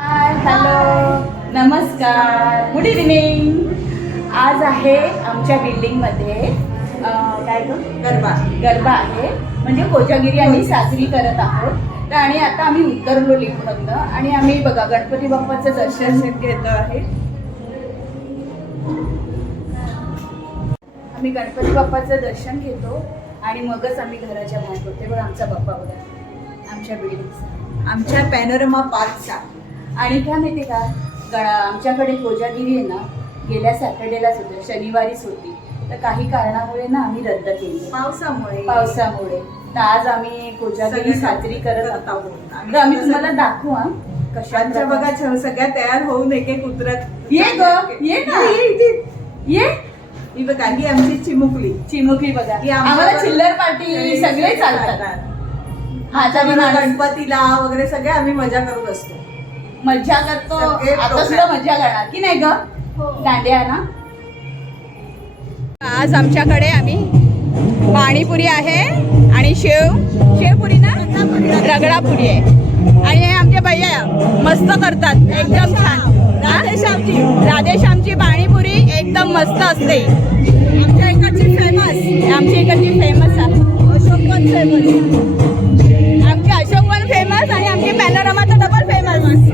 हाय, हॅलो, नमस्कार, good evening. आज आहे आमच्या बिल्डिंगमध्ये काय गरबा आहे, म्हणजे कोजागिरी आम्ही साजरी करत आहोत. तर आणि आता आम्ही उतरलो लिफ्टमधनं आणि आम्ही बघा गणपती बाप्पाचं दर्शन घेतो आहे. आम्ही गणपती बाप्पाचं दर्शन घेतो आणि मगच आम्ही घराच्या बाहेर पडतो. बघा आमचा बाप्पा बघा, आमच्या बिल्डिंगचा, आमच्या पॅनोरमा पार्कचा. आणि काय माहिती का, आमच्याकडे कोजागिरी आहे ना, गेल्या सॅटर्डेलाच होतं, शनिवारीच होती. तर काही कारणामुळे ना आम्ही रद्द केली, पावसामुळे. तर आज आम्ही कोजागिरी साजरी करत आहोत. तर आम्ही तुम्हाला दाखवू कशाच्या. बघा सगळ्या तयार होऊन एक एक उतरत ये ग, ये ना, ये. ही बघा, ही आमची चिमुकली बघा. आम्हाला चिल्लर पार्टी सगळे चालतात. गणपतीला वगैरे सगळे आम्ही मजा करत असतो, मज्जा करतो. आता सुद्धा मजा करणार की नाही ग, दांड्या ना. आज आमच्याकडे आम्ही पाणीपुरी आहे आणि शेवपुरी ना, रगडापुरी आहे. आणि हे आमचे भैया मस्त करतात, एकदम छान. राधेश्यामची पाणीपुरी एकदम मस्त असते. आमच्या इकडची फेमस आहे. अशोकवन फेमस, आमचे अशोकवन फेमस आणि आमची पॅनोरमा तर डबल फेमस.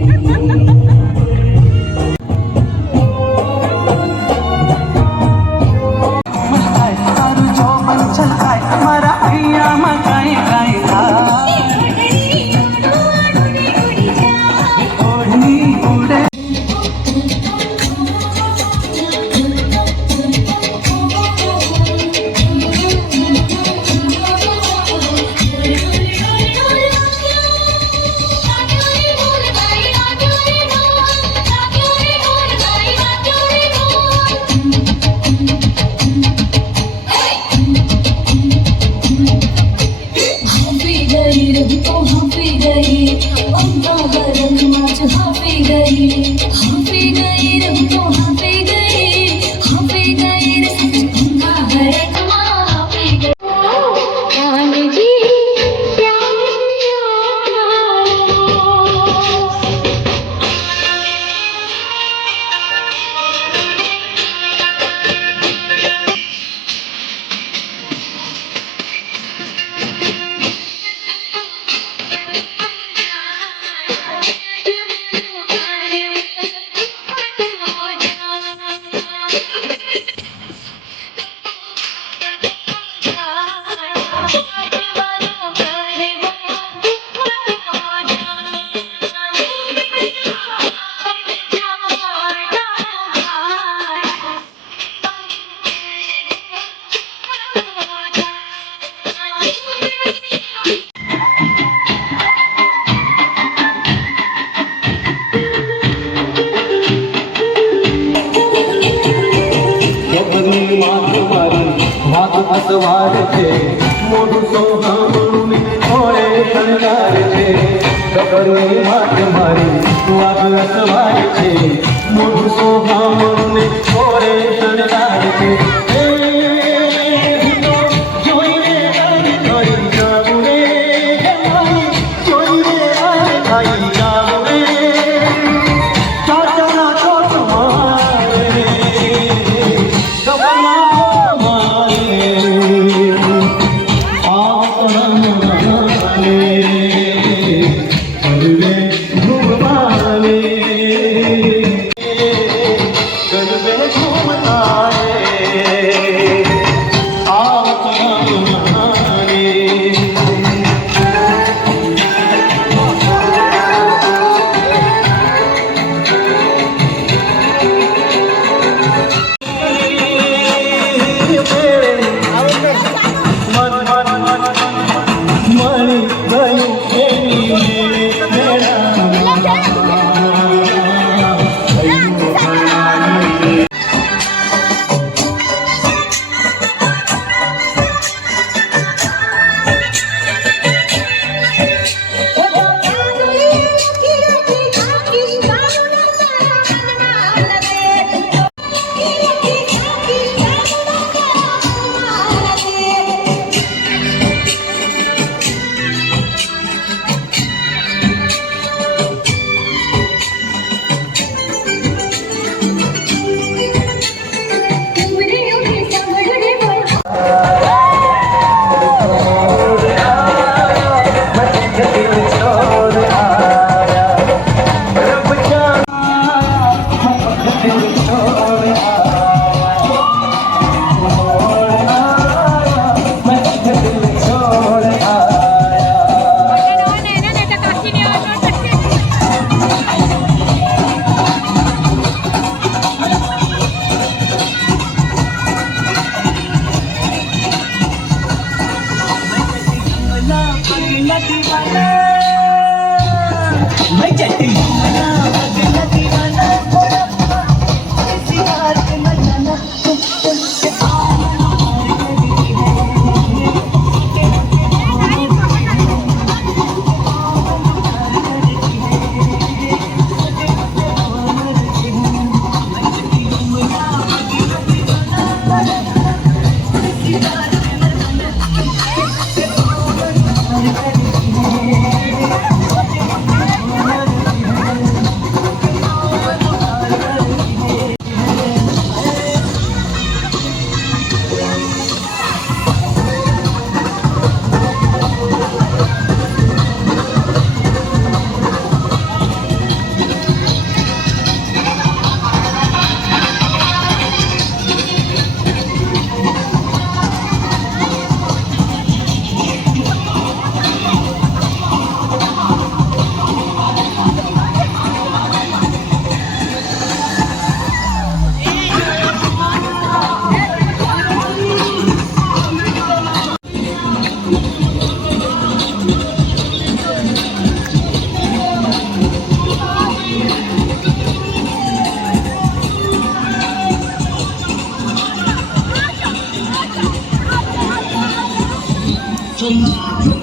संख्या